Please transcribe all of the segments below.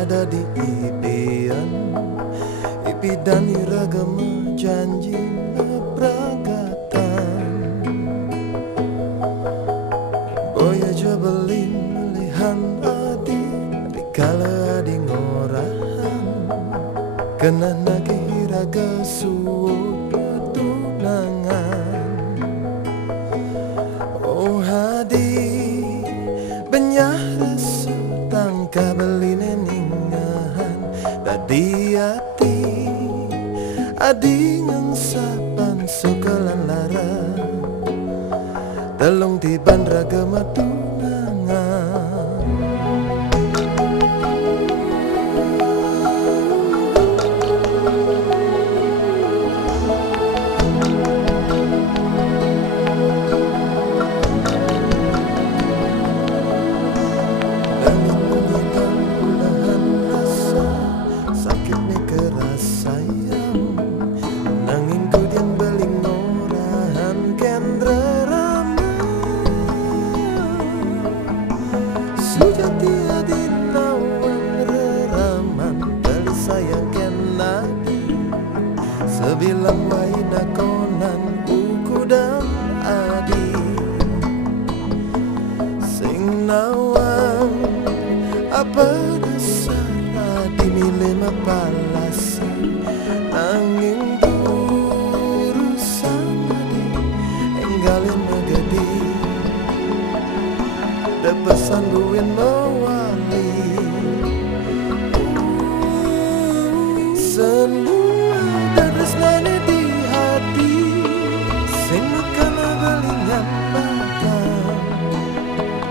Ada di impian, impi dan iragama janji beragatan. Boya jabelin melihan adi rikala adi ngorahan, kena nagi iraga suwo tunangan. Oh hadi benyah resu tangka beline tadi hati adi ngang sapan sokalan lara telung tiban ragama tunangan. Sejati adi nawan reraman beli sayang kenadi sebilang waina konan buku dan adi sing nawang apa dasar adi milih mapalasan nanging urusan adi enggalin magadi da pesan luwin mawali semua daras nane di hati sing kana balingan batang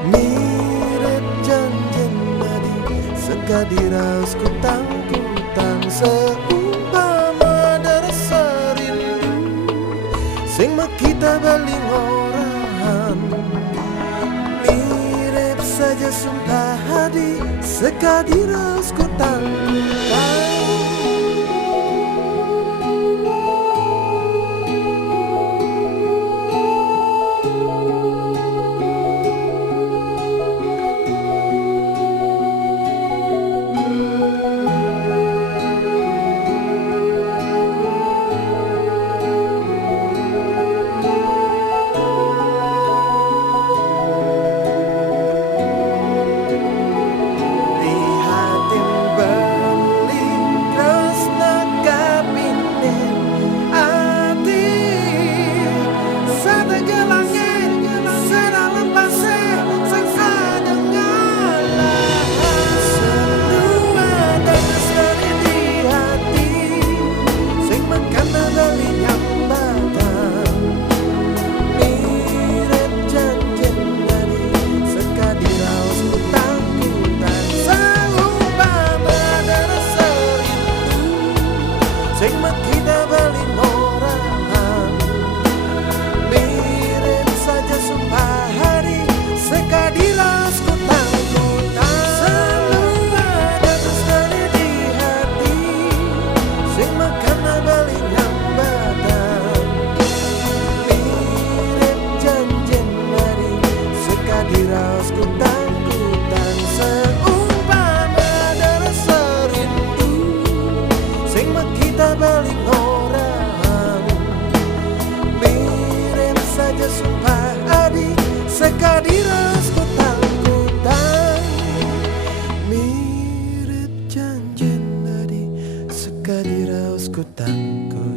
mirip janjen nadi sekadiraus kutang-kutang seumpama darasa rindu sing makita baling orahan saja sumpah hadi sekadiras kutang-kutang. Sing makita baling orahan mirip saja sumpah hari sekadiras kutang-kutang. Selalu ada terstadi di hati sing makana baling hambatan mirip janjen hari sekadiras kutang-kutang. Seumpama ada rasa rindu sing makita baling orang mirip saja sumpah adi sekadiras kutang-kutang mirip janjen adi sekadiras kutang-kutang.